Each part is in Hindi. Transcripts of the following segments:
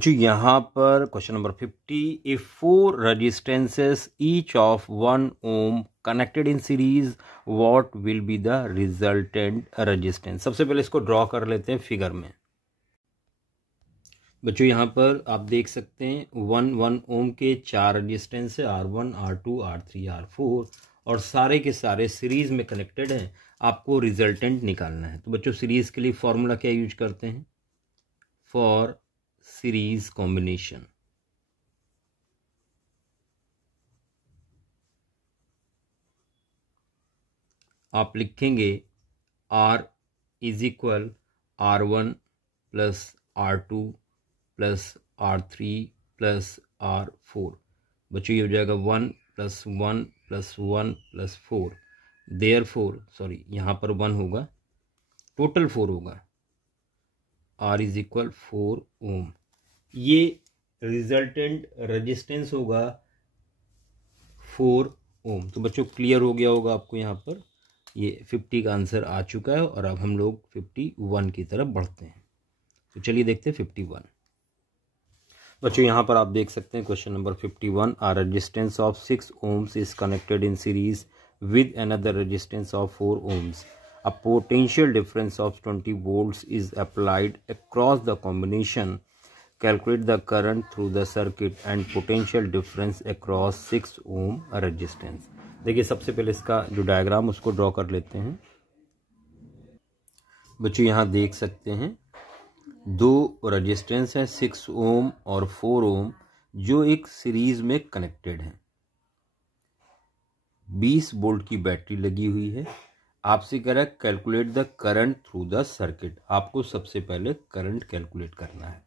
बच्चों यहाँ पर question number 50, if 4 resistances each of 1 ohm connected in series what will be the resultant resistance. सबसे पहले इसको ड्रॉ कर लेते हैं फिगर में। बच्चों यहाँ पर आप देख सकते हैं 1 ओम के 4 रेजिस्टेंस है, R1 R2 R3 R4, और सारे के सारे सीरीज में कनेक्टेड हैं। आपको रिजल्टेंट निकालना है। तो बच्चों सीरीज के लिए फॉर्मूला क्या यूज करते हैं? फॉर सीरीज कॉम्बिनेशन आप लिखेंगे R is equal R1 plus R2 plus R3 plus R4। बच्चों ये हो जाएगा 1 प्लस 1 प्लस 1 प्लस 4। देयरफॉर यहाँ पर 1 होगा, टोटल 4 होगा। R इज इक्वल 4 ओम। ये रिजल्टेंट रेजिस्टेंस होगा 4 ओम। तो बच्चों क्लियर हो गया होगा आपको। यहाँ पर ये 50 का आंसर आ चुका है और अब हम लोग 51 की तरफ बढ़ते हैं। तो चलिए देखते हैं 51। बच्चों यहाँ पर आप देख सकते हैं question number 51, a resistance of 6 ohms is connected in series with another resistance of 4 ohms. A potential difference of 20 volts is applied across the combination. Calculate the current through the circuit and potential difference across 6 ohm resistance. देखिए सबसे पहले इसका जो डायग्राम उसको ड्रॉ कर लेते हैं। बच्चों यहाँ देख सकते हैं दो रेजिस्टेंस है 6 ओम और 4 ओम जो एक सीरीज में कनेक्टेड है। 20 वोल्ट की बैटरी लगी हुई है। आपसे कह रहा है calculate the current through the circuit. आपको सबसे पहले करंट कैलकुलेट करना है।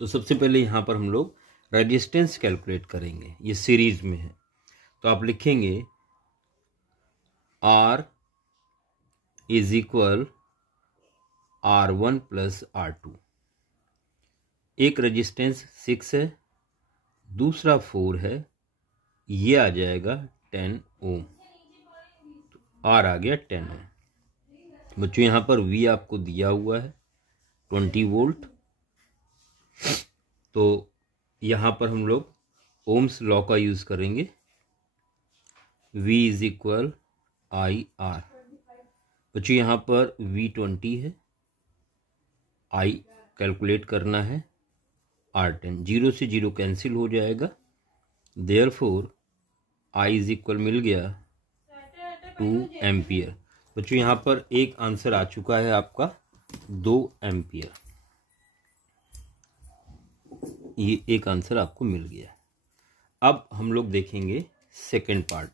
तो सबसे पहले यहाँ पर हम लोग रेजिस्टेंस कैलकुलेट करेंगे, ये सीरीज में है। तो आप लिखेंगे R is equal R1 plus R2। एक रेजिस्टेंस 6 है, दूसरा 4 है, ये आ जाएगा 10 ओम। तो R आ गया 10 ओम। बच्चों यहाँ पर V आपको दिया हुआ है 20 वोल्ट। तो यहाँ पर हम लोग ओम्स लॉ का यूज करेंगे। V is equal IR। बच्चों यहाँ पर V 20 है, I कैलकुलेट करना है R10। 0 से 0 कैंसिल हो जाएगा। देयरफॉर I इज इक्वल मिल गया 2 एम्पियर। बच्चों यहाँ पर एक आंसर आ चुका है आपका 2 एम्पियर। ये एक आंसर आपको मिल गया। अब हम लोग देखेंगे second part,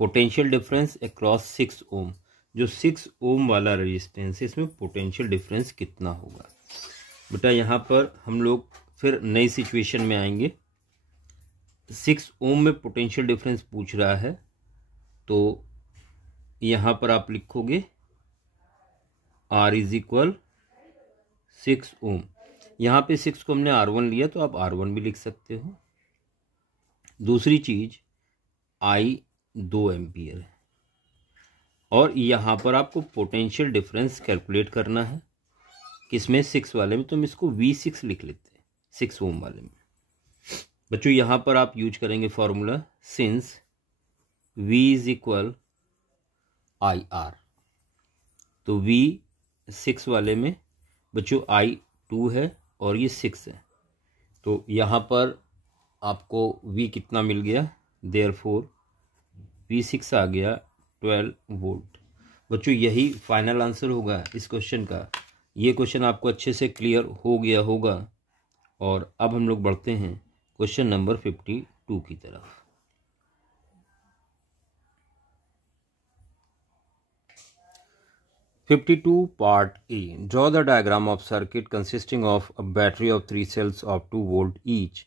potential difference across 6 ओम। जो 6 ओम वाला रेजिस्टेंस है इसमें पोटेंशियल डिफरेंस कितना होगा। बेटा यहाँ पर हम लोग फिर नई सिचुएशन में आएंगे। 6 ओम में पोटेंशियल डिफरेंस पूछ रहा है, तो यहाँ पर आप लिखोगे R इज इक्वल 6 ओम। यहाँ पे 6 को हमने R1 लिया तो आप R1 भी लिख सकते हो। दूसरी चीज I 2 एम्पियर है और यहाँ पर आपको पोटेंशियल डिफरेंस कैलकुलेट करना है। किसमें? 6 वाले में। तो हम इसको V6 लिख लेते हैं 6 ओम वाले में। बच्चों यहाँ पर आप यूज करेंगे formula since V is equal IR। तो V 6 वाले में बच्चों I 2 है और ये 6 है। तो यहाँ पर आपको V कितना मिल गया? देयरफॉर V6 आ गया 12 वोल्ट। बच्चों यही फाइनल आंसर होगा इस क्वेश्चन का। ये क्वेश्चन आपको अच्छे से क्लियर हो गया होगा। और अब हम लोग बढ़ते हैं क्वेश्चन नंबर 52 की तरफ। Part A. Draw the diagram of circuit consisting of a battery of 3 cells of 2 volt each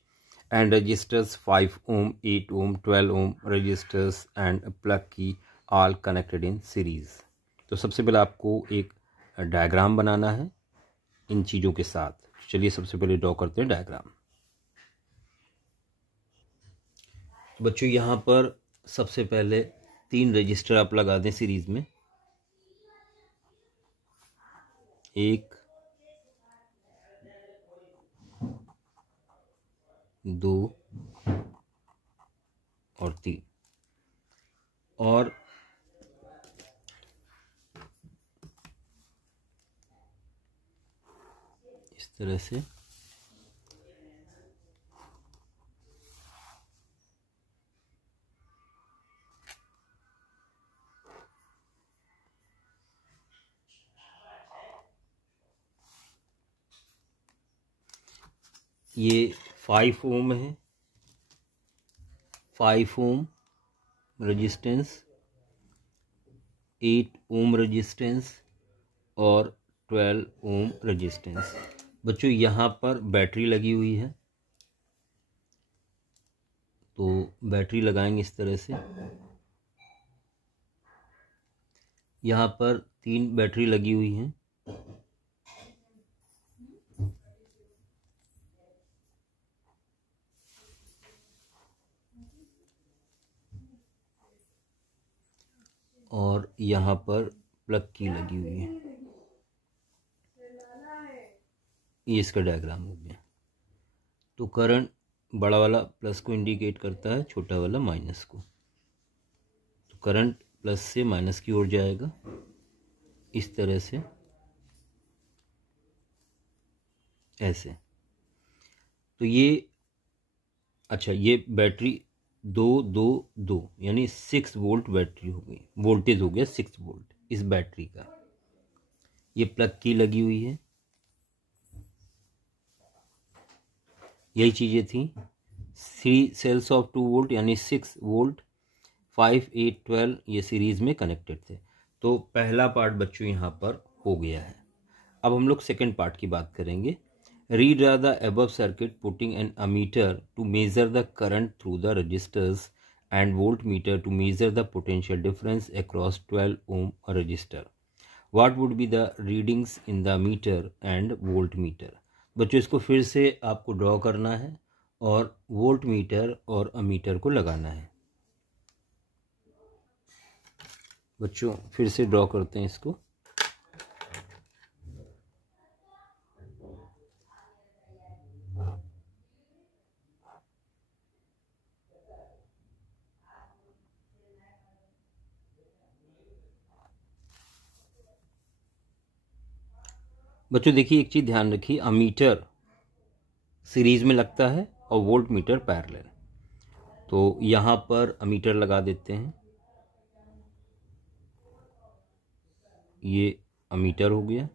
and resistors 5 ohm, 8 ohm, 12 ohm resistors and a plug key all connected in series. तो सबसे पहले आपको एक डायग्राम बनाना है इन चीज़ों के साथ। चलिए सबसे पहले ड्रॉ करते हैं डायग्राम। तो बच्चों यहाँ पर सबसे पहले 3 रजिस्टर आप लगा दें सीरीज में। 1 2 और 3, और इस तरह से ये 5 ओम है, 5 ओम रेजिस्टेंस, 8 ओम रेजिस्टेंस और 12 ओम रेजिस्टेंस। बच्चों यहाँ पर बैटरी लगी हुई है, तो बैटरी लगाएंगे इस तरह से। यहाँ पर 3 बैटरी लगी हुई हैं। और यहाँ पर प्लग की लगी हुई है। ये इसका डायग्राम हो गया। तो करंट बड़ा वाला प्लस को इंडिकेट करता है, छोटा वाला माइनस को। तो करंट प्लस से माइनस की ओर जाएगा इस तरह से, ऐसे। तो ये अच्छा, ये बैटरी 2 यानी 6 वोल्ट बैटरी हो गई, वोल्टेज हो गया 6 वोल्ट इस बैटरी का। ये प्लग की लगी हुई है, यही चीज़ें थी। 3 सेल्स ऑफ 2 वोल्ट यानी 6 वोल्ट, 5, 8, 12 ये सीरीज में कनेक्टेड थे। तो पहला पार्ट बच्चों यहाँ पर हो गया है। अब हम लोग सेकेंड पार्ट की बात करेंगे। Redraw the above circuit putting an ammeter to measure the current through the resistors and voltmeter to measure the potential difference across 12 ohm resistor. What would be the readings in the meter and voltmeter? बच्चों इसको फिर से आपको ड्रॉ करना है और वोल्टमीटर और अमीटर को लगाना है। बच्चों फिर से ड्रॉ करते हैं इसको। बच्चों देखिए, एक चीज़ ध्यान रखिए, अमीटर सीरीज में लगता है और वोल्ट मीटर पैरेलल। तो यहाँ पर अमीटर लगा देते हैं। ये अमीटर हो गया।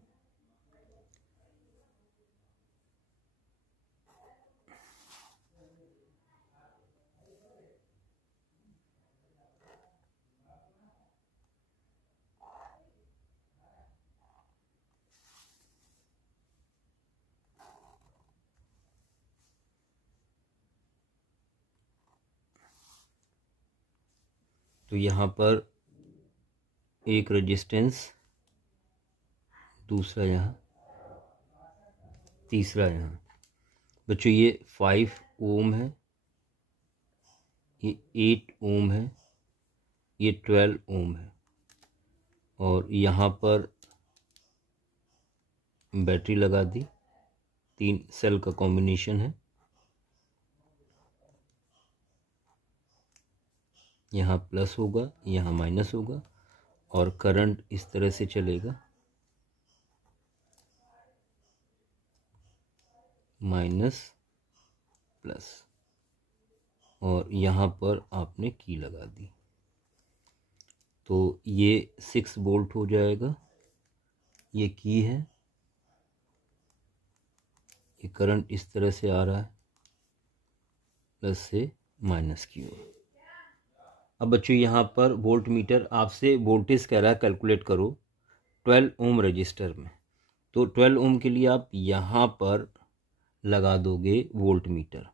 तो यहाँ पर एक रेजिस्टेंस, दूसरा यहाँ, तीसरा यहाँ। बच्चों ये 5 ओम है, ये 8 ओम है, ये 12 ओम है, और यहाँ पर बैटरी लगा दी। 3 सेल का कॉम्बिनेशन है। यहाँ प्लस होगा, यहाँ माइनस होगा, और करंट इस तरह से चलेगा, माइनस प्लस, और यहाँ पर आपने की लगा दी। तो ये 6 वोल्ट हो जाएगा। ये की है, ये करंट इस तरह से आ रहा है, प्लस से माइनस की ओर। अब बच्चों यहाँ पर वोल्ट मीटर आपसे वोल्टेज कह रहा है कैलकुलेट करो 12 ओम रजिस्टर में। तो 12 ओम के लिए आप यहाँ पर लगा दोगे वोल्ट मीटर।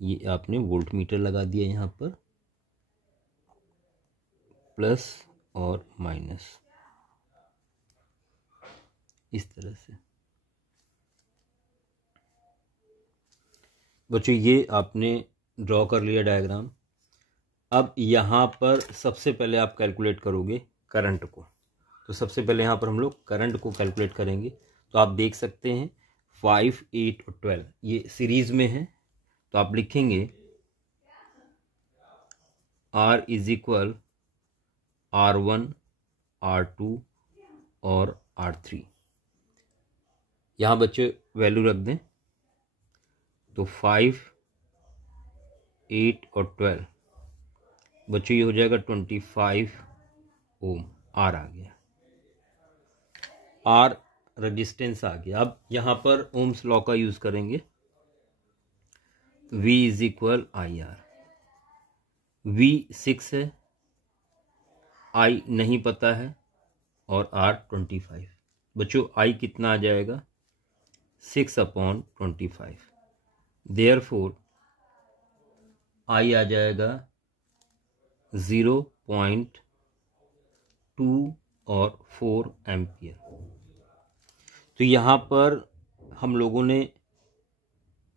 ये आपने वोल्ट मीटर लगा दिया यहाँ पर, प्लस और माइनस इस तरह से। बच्चों ये आपने ड्रॉ कर लिया डायग्राम। अब यहाँ पर सबसे पहले आप कैलकुलेट करोगे करंट को। तो सबसे पहले यहाँ पर हम लोग करंट को कैलकुलेट करेंगे। तो आप देख सकते हैं 5, 8 और 12 ये सीरीज में है, तो आप लिखेंगे R is equal R1, R2 और R3। यहाँ बच्चे वैल्यू रख दें, तो 5, 8 और 12 बच्चों ये हो जाएगा 25 ओम। R आ गया, R रेजिस्टेंस आ गया। अब यहाँ पर ओम्स लॉ का यूज करेंगे, V is equal IR। V 6 है, I नहीं पता है और R 25। बच्चों I कितना आ जाएगा 6/25। देयरफॉर I आ जाएगा 0.2 और 4 एम्पियर। तो यहाँ पर हम लोगों ने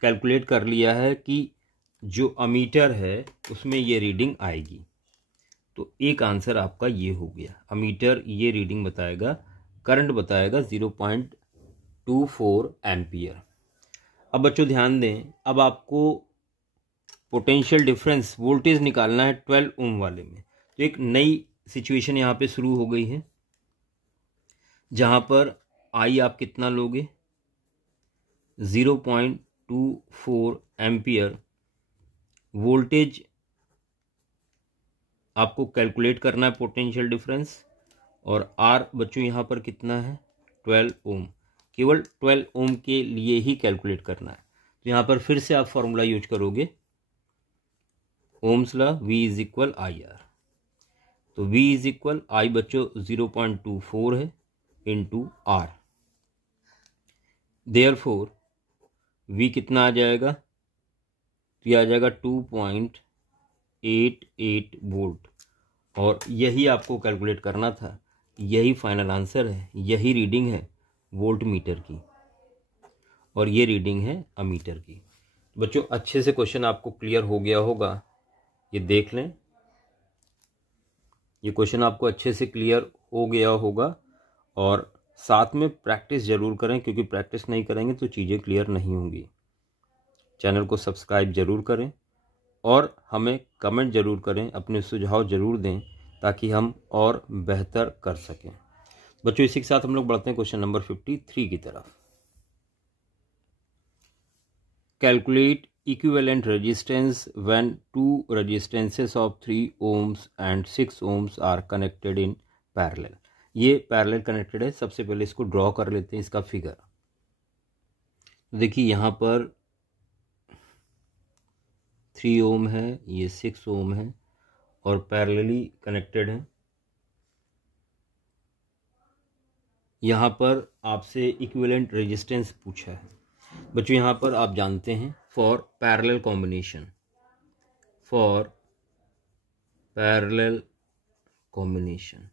कैलकुलेट कर लिया है कि जो अमीटर है उसमें ये रीडिंग आएगी। तो एक आंसर आपका ये हो गया, अमीटर ये रीडिंग बताएगा, करंट बताएगा 0.24 एम्पियर। अब बच्चों ध्यान दें, अब आपको पोटेंशियल डिफरेंस वोल्टेज निकालना है 12 ओम वाले में। तो एक नई सिचुएशन यहाँ पे शुरू हो गई है, जहाँ पर आई आप कितना लोगे 0.24 एम्पियर। वोल्टेज आपको कैलकुलेट करना है पोटेंशियल डिफरेंस, और आर बच्चों यहाँ पर कितना है 12 ओम। केवल 12 ओम के लिए ही कैलकुलेट करना है। तो यहाँ पर फिर से आप फॉर्मूला यूज करोगे Ohm's law, V is equal IR। तो V इज इक्वल I बच्चों 0.24 है इंटू R। देयरफॉर V कितना आ जाएगा, तो यह आ जाएगा 2.88 वोल्ट। और यही आपको कैलकुलेट करना था, यही फाइनल आंसर है, यही रीडिंग है वोल्ट मीटर की और ये रीडिंग है अमीटर की। बच्चों अच्छे से क्वेश्चन आपको क्लियर हो गया होगा, ये देख लें, ये क्वेश्चन आपको अच्छे से क्लियर हो गया होगा। और साथ में प्रैक्टिस जरूर करें, क्योंकि प्रैक्टिस नहीं करेंगे तो चीज़ें क्लियर नहीं होंगी। चैनल को सब्सक्राइब जरूर करें और हमें कमेंट जरूर करें, अपने सुझाव जरूर दें ताकि हम और बेहतर कर सकें। बच्चों इसी के साथ हम लोग बढ़ते हैं क्वेश्चन नंबर 53 की तरफ। Calculate equivalent resistance when two resistances of 3 ohms and 6 ohms are connected in parallel। ये पैरेलल कनेक्टेड है। सबसे पहले इसको ड्रॉ कर लेते हैं, इसका फिगर। देखिए यहाँ पर 3 ओम है, ये 6 ओम है और पैरेलली कनेक्टेड है। यहाँ पर आपसे इक्विवेलेंट रेजिस्टेंस पूछा है। बच्चों यहाँ पर आप जानते हैं for parallel combination, for parallel combination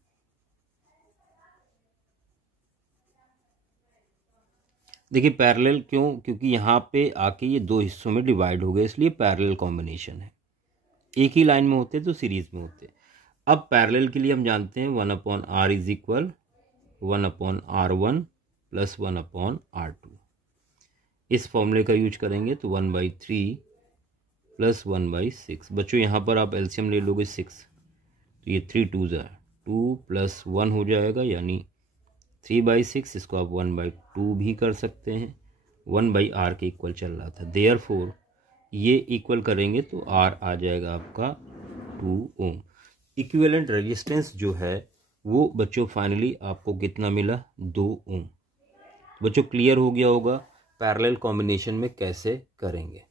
देखिए पैरेलल क्यों, क्योंकि यहाँ पे आके ये दो हिस्सों में डिवाइड हो गए, इसलिए पैरेलल कॉम्बिनेशन है। एक ही लाइन में होते तो सीरीज में होते। अब पैरेलल के लिए हम जानते हैं 1/r is equal 1/r1 plus 1/r2। इस फॉर्मूले का यूज करेंगे तो 1/3 प्लस 1/6। बच्चों यहाँ पर आप एलसीएम ले लोगे 6, तो ये 3 2 2 प्लस 1 हो जाएगा, यानी 3/6। इसको आप 1/2 भी कर सकते हैं, 1/r के इक्वल चल रहा था। देयरफॉर ये इक्वल करेंगे तो r आ जाएगा आपका 2 ओम। इक्विवेलेंट रेजिस्टेंस जो है वो बच्चों फाइनली आपको कितना मिला 2 ओम। बच्चों क्लियर हो गया होगा पैरेलल कॉम्बिनेशन में कैसे करेंगे।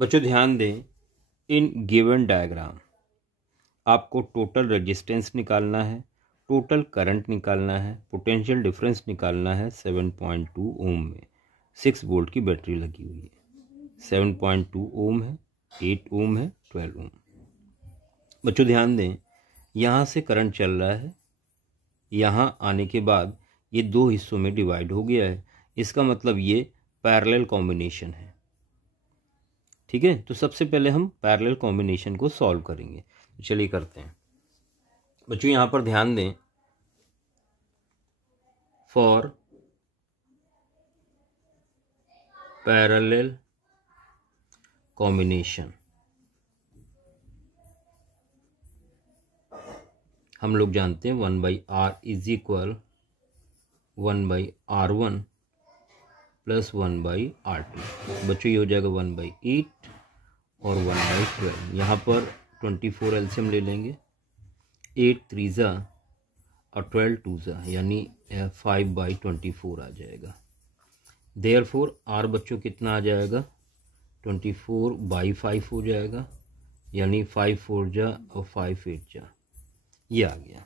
बच्चों ध्यान दें, इन गिवन डायग्राम आपको टोटल रेजिस्टेंस निकालना है, टोटल करंट निकालना है, पोटेंशियल डिफरेंस निकालना है 7.2 ओम में। 6 वोल्ट की बैटरी लगी हुई है, 7.2 ओम है, 8 ओम है, 12 ओम। बच्चों ध्यान दें, यहाँ से करंट चल रहा है, यहाँ आने के बाद ये दो हिस्सों में डिवाइड हो गया है, इसका मतलब ये पैरेलल कॉम्बिनेशन है। ठीक है, तो सबसे पहले हम पैरेलल कॉम्बिनेशन को सॉल्व करेंगे। तो चलिए करते हैं। बच्चों यहाँ पर ध्यान दें, फॉर पैरेलल कॉम्बिनेशन। हम लोग जानते हैं 1/r is equal 1/r1 plus 1/r2। बच्चों ये हो जाएगा 1/8 और 1/12। यहाँ पर 24 एलसीएम ले लेंगे, 8 3 और 12 2 यानी 5/24 आ जाएगा। देयरफॉर आर बच्चों कितना आ जाएगा, 24/5 हो जाएगा, यानी 5 4 और 5 8 ये आ गया।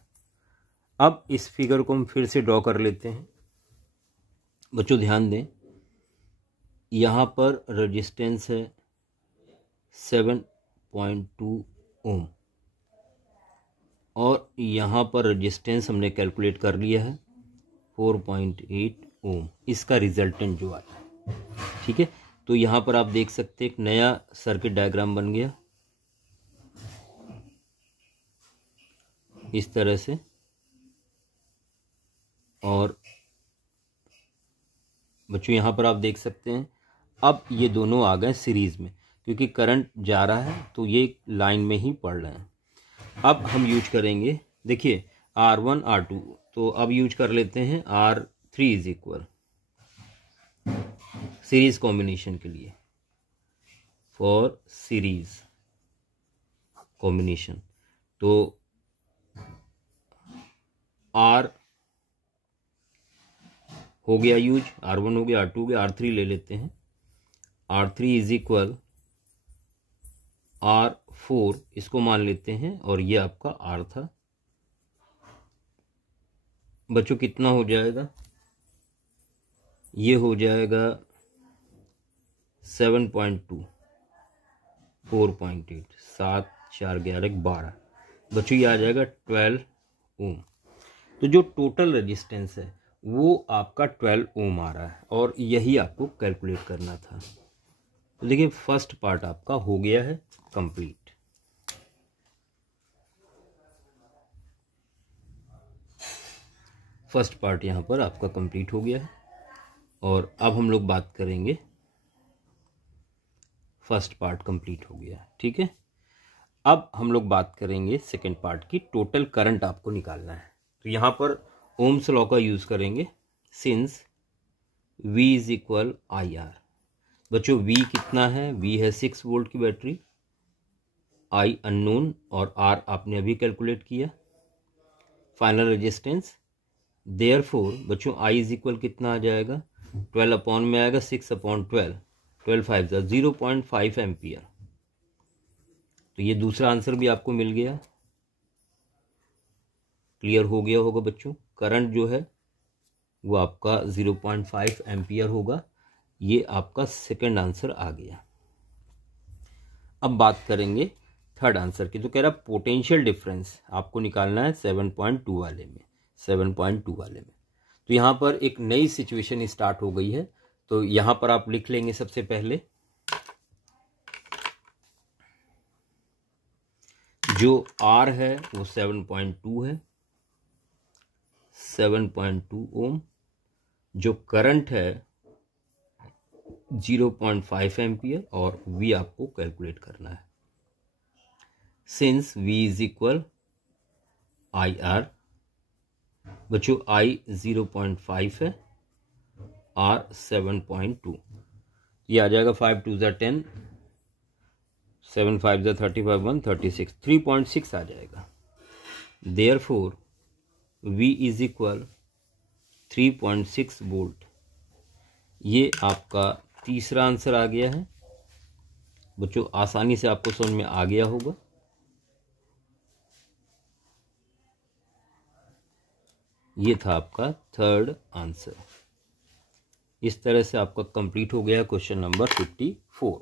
अब इस फिगर को हम फिर से ड्रॉ कर लेते हैं। बच्चों ध्यान दें, यहाँ पर रेजिस्टेंस है 7.2 ओम और यहाँ पर रेजिस्टेंस हमने कैलकुलेट कर लिया है 4.8 ओम, इसका रिजल्टेंट जो आता है। ठीक है, तो यहाँ पर आप देख सकते हैं एक नया सर्किट डायग्राम बन गया इस तरह से, और बच्चों यहाँ पर आप देख सकते हैं अब ये दोनों आ गए सीरीज में, क्योंकि करंट जा रहा है तो ये लाइन में ही पड़ रहे हैं। अब हम यूज करेंगे, देखिए R1 R2, तो अब यूज कर लेते हैं R3 is equal series combination के लिए, फॉर सीरीज कॉम्बिनेशन। तो R हो गया यूज, R1 हो गया, R2 हो गया, R3 ले लेते हैं। R3 इज इक्वल R4 इसको मान लेते हैं, और ये आपका R था। बच्चों कितना हो जाएगा, ये हो जाएगा 7.2 4.8 7 4 11 12। बच्चों ये आ जाएगा 12 ओम। तो जो टोटल रेजिस्टेंस है वो आपका 12 ओम आ रहा है, और यही आपको कैलकुलेट करना था। तो देखिए फर्स्ट पार्ट आपका हो गया है कंप्लीट। फर्स्ट पार्ट यहाँ पर आपका कंप्लीट हो गया है, और अब हम लोग बात करेंगे, फर्स्ट पार्ट कंप्लीट हो गया है। ठीक है, अब हम लोग बात करेंगे सेकेंड पार्ट की। टोटल करंट आपको निकालना है, तो यहाँ पर ओम्स लॉ का यूज करेंगे, since V is equal IR। बच्चों V कितना है, V है 6 वोल्ट की बैटरी, I अननोन और R आपने अभी कैलकुलेट किया, फाइनल रेजिस्टेंस। देयरफॉर बच्चों I इज इक्वल कितना आ जाएगा, 12 अपॉन में आएगा 6/12, 12 5 0.5 एम्पियर। तो ये दूसरा आंसर भी आपको मिल गया, क्लियर हो गया होगा बच्चों। करंट जो है वो आपका 0.5 एम्पियर होगा, ये आपका सेकंड आंसर आ गया। अब बात करेंगे थर्ड आंसर की। तो कह रहा पोटेंशियल डिफरेंस आपको निकालना है 7.2 वाले में, 7.2 वाले में। तो यहाँ पर एक नई सिचुएशन स्टार्ट हो गई है, तो यहाँ पर आप लिख लेंगे सबसे पहले जो R है वो 7.2 है, 7.2 ओम। जो करंट है 0.5 एम्पियर, और V आपको कैलकुलेट करना है, since V is equal IR। बच्चों I 0.5 है, R 7.2, ये आ जाएगा 5 2 10, 7 5 35 1 36, 3.6 आ जाएगा। Therefore V is equal 3.6 volt. ये आपका तीसरा आंसर आ गया है। बच्चों आसानी से आपको समझ में आ गया होगा। ये था आपका थर्ड आंसर। इस तरह से आपका कंप्लीट हो गया क्वेश्चन नंबर 54।